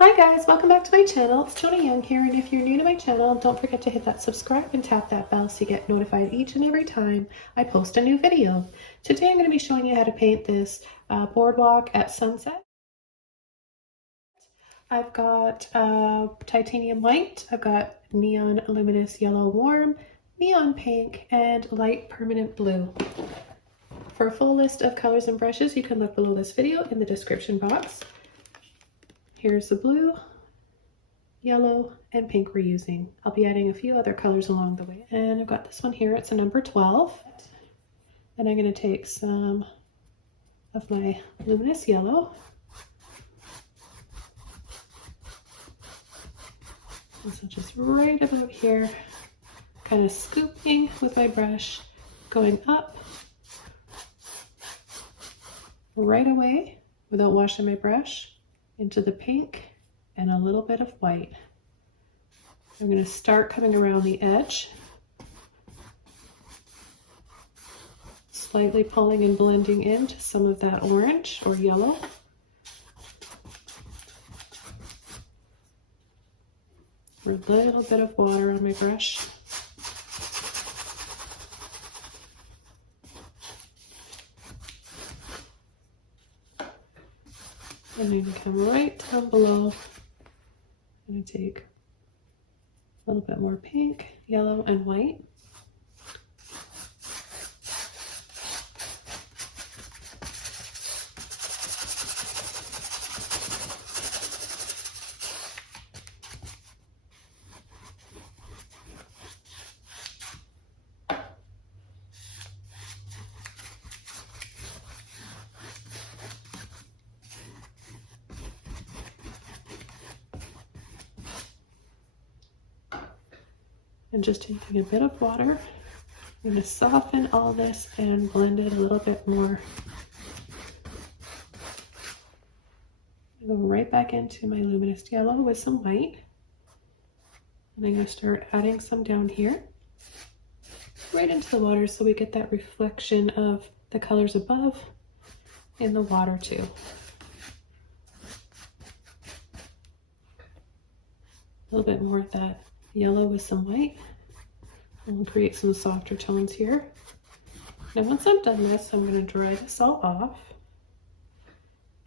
Hi guys, welcome back to my channel. It's Joni Young here, and if you're new to my channel, don't forget to hit that subscribe and tap that bell so you get notified each and every time I post a new video. Today I'm going to be showing you how to paint this boardwalk at sunset. I've got titanium white, I've got neon luminous yellow warm, neon pink, and light permanent blue. For a full list of colors and brushes, you can look below this video in the description box. Here's the blue, yellow, and pink we're using. I'll be adding a few other colors along the way. And I've got this one here, it's a number 12. And I'm going to take some of my luminous yellow. And so just right about here, kind of scooping with my brush, going up right away without washing my brush into the pink and a little bit of white. I'm going to start coming around the edge, slightly pulling and blending into some of that orange or yellow. A little bit of water on my brush. And I'm going to come right down below. I'm going to take a little bit more pink, yellow, and white. And just taking a bit of water, I'm going to soften all this and blend it a little bit more. Go right back into my luminous yellow with some white. And I'm going to start adding some down here, right into the water so we get that reflection of the colors above in the water too. A little bit more of that yellow with some white. And we'll create some softer tones here. Now once I've done this, I'm going to dry this all off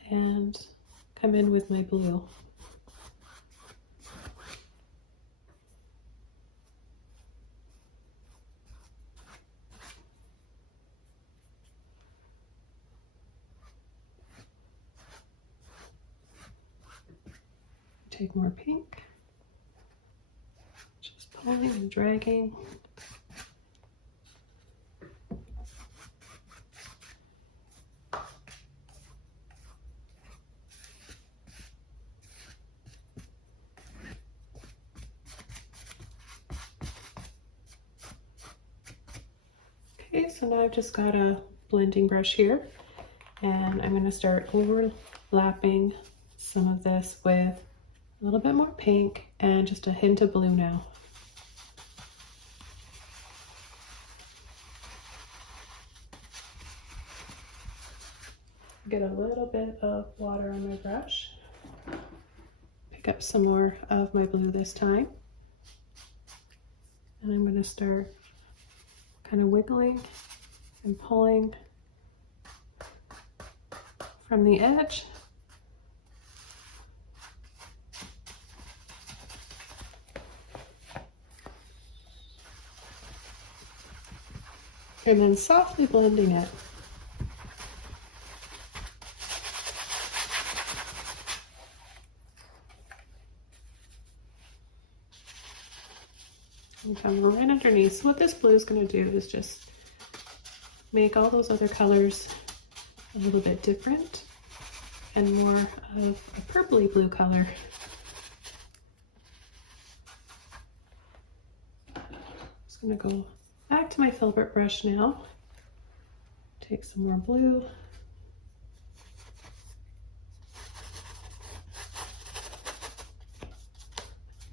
and come in with my blue. Take more pink. Just pulling and dragging. Okay, so now I've just got a blending brush here, and I'm going to start overlapping some of this with a little bit more pink and just a hint of blue now. Get a little bit of water on my brush. Pick up some more of my blue this time. And I'm going to start kind of wiggling and pulling from the edge. And then softly blending it. And come right underneath. So what this blue is going to do is just make all those other colors a little bit different and more of a purpley blue color. Just going to go back to my Filbert brush now. Take some more blue.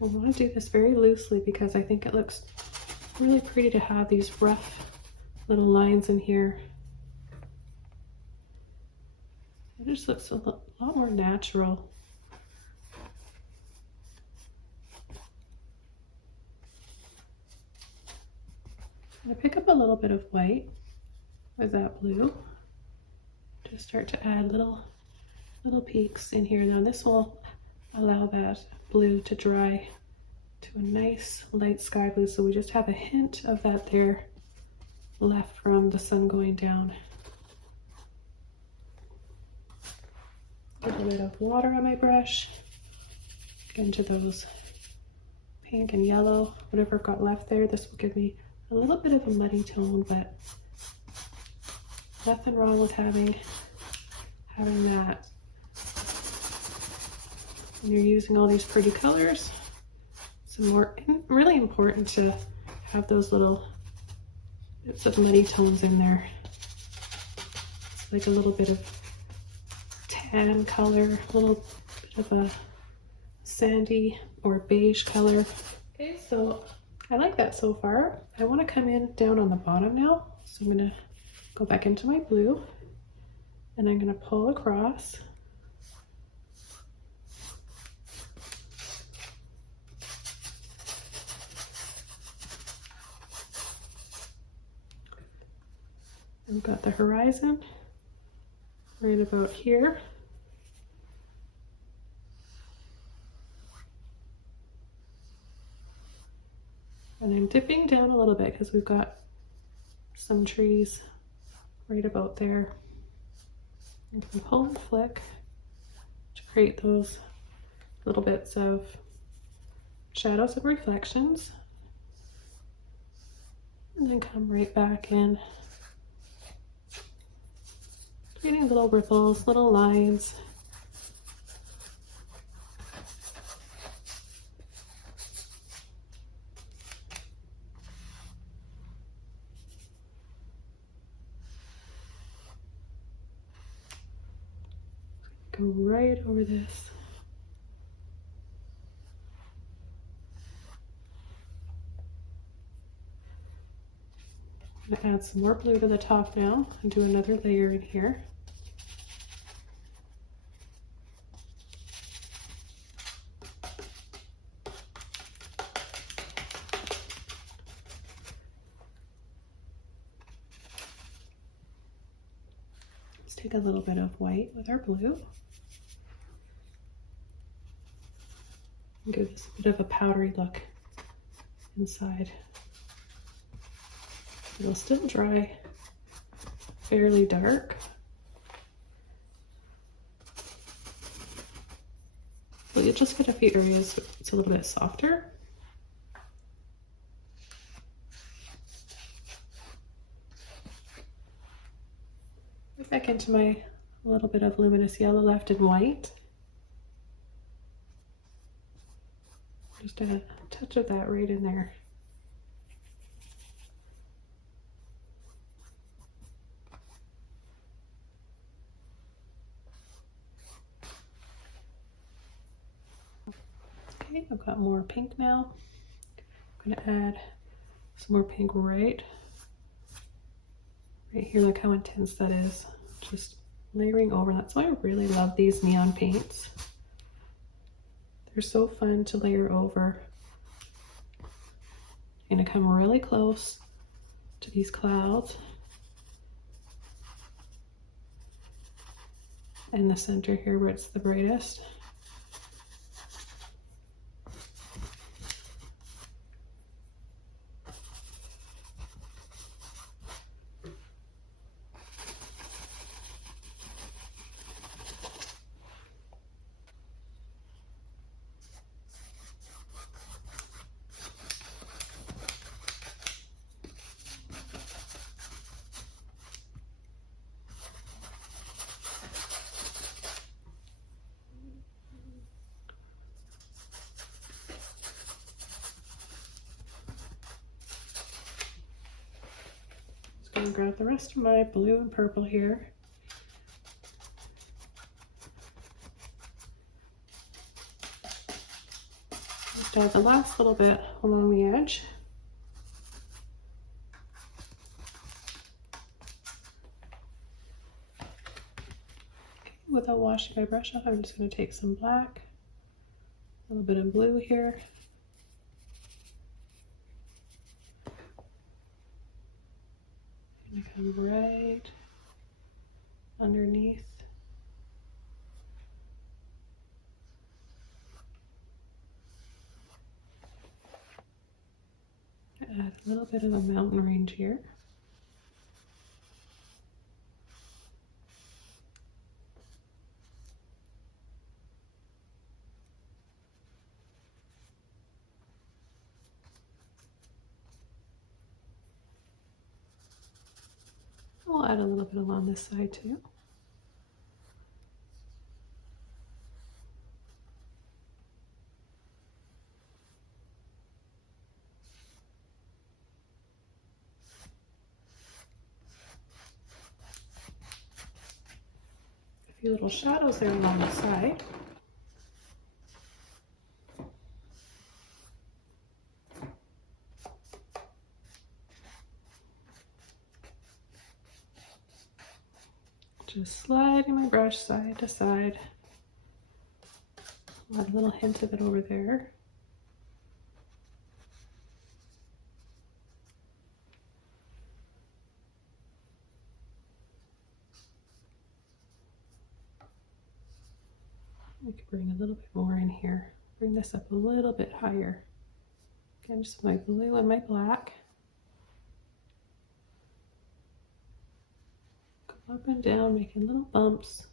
I want to do this very loosely because I think it looks really pretty to have these rough little lines in here. It just looks a lot more natural. I'm going to pick up a little bit of white with that blue. Just start to add little peaks in here. Now this will allow that blue to dry to a nice light sky blue, so we just have a hint of that there left from the sun going down. A little bit of water on my brush, get into those pink and yellow, whatever I've got left there. This will give me a little bit of a muddy tone, but nothing wrong with having that. When you're using all these pretty colors, it's really important to have those little bits of muddy tones in there. It's like a little bit of tan color, a little bit of a sandy or beige color. Okay, so I like that so far. I want to come in down on the bottom now. So I'm going to go back into my blue and I'm going to pull across. I've got the horizon right about here. And I'm dipping down a little bit because we've got some trees right about there. You can pull and flick to create those little bits of shadows and reflections. And then come right back in, creating little ripples, little lines. Go right over this. I'm gonna add some more blue to the top now and do another layer in here. Let's take a little bit of white with our blue. And give this a bit of a powdery look inside. It'll still dry fairly dark. But you'll just get a few areas where it's a little bit softer. Right back into my little bit of luminous yellow left and white. Just a touch of that right in there. Okay, I've got more pink now. I'm gonna add some more pink right here. Look how intense that is. Just layering over. That's why I really love these neon paints. They're so fun to layer over. I'm gonna come really close to these clouds and the center here where it's the brightest. I'm gonna grab the rest of my blue and purple here. Just add the last little bit along the edge. Okay, without washing my brush off, I'm just gonna take some black, a little bit of blue here. I'm gonna come right underneath. Add a little bit of a mountain range here. We'll add a little bit along this side too. A few little shadows there along the side. Just sliding my brush side to side. Add a little hint of it over there. We could bring a little bit more in here. Bring this up a little bit higher. Again, just my blue and my black. Go up and down, making little bumps.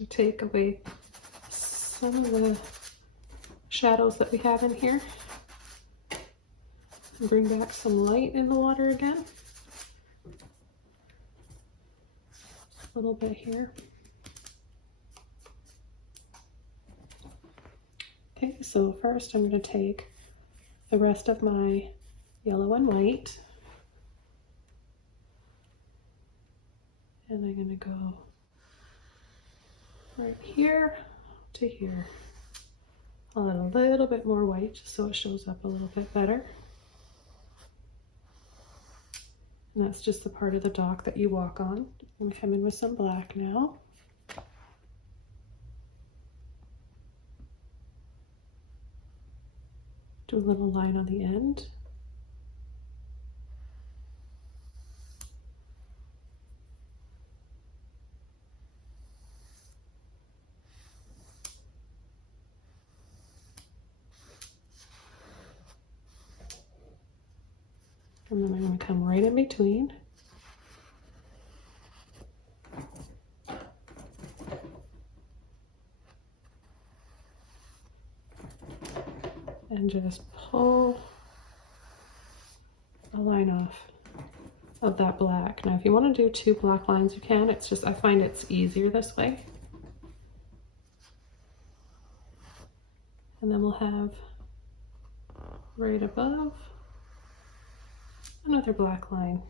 We take away some of the shadows that we have in here and bring back some light in the water again. A little bit here. Okay, so first I'm going to take the rest of my yellow and white and I'm going to go right here to here. I'll add a little bit more white just so it shows up a little bit better. And that's just the part of the dock that you walk on. I'm gonna come in with some black now. Do a little line on the end. And then I'm going to come right in between. And just pull a line off of that black. Now if you want to do two black lines you can, it's just I find it's easier this way. And then we'll have right above another black line.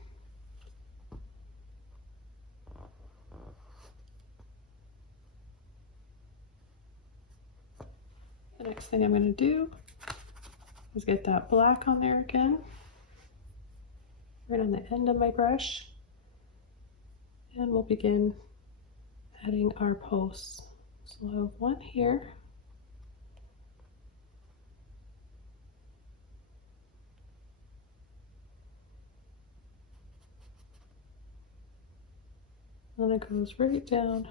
The next thing I'm going to do is get that black on there again, right on the end of my brush, and we'll begin adding our posts. So I have one here. And it goes right down,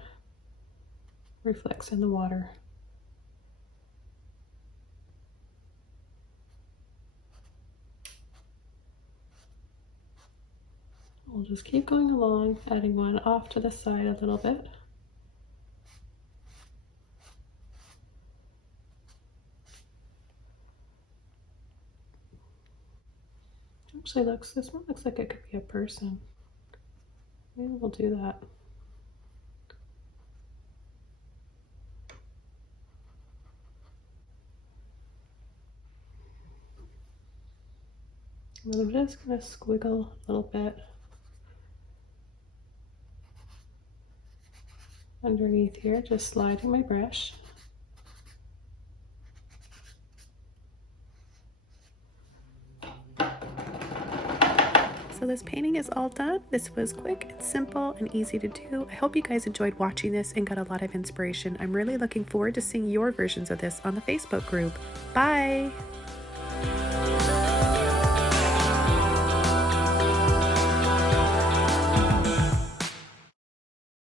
reflects in the water. We'll just keep going along, adding one off to the side a little bit. Actually, this one looks like it could be a person. Maybe we'll do that. And then I'm just going to squiggle a little bit underneath here, just sliding my brush. So this painting is all done. This was quick and simple and easy to do. I hope you guys enjoyed watching this and got a lot of inspiration. I'm really looking forward to seeing your versions of this on the Facebook group. Bye!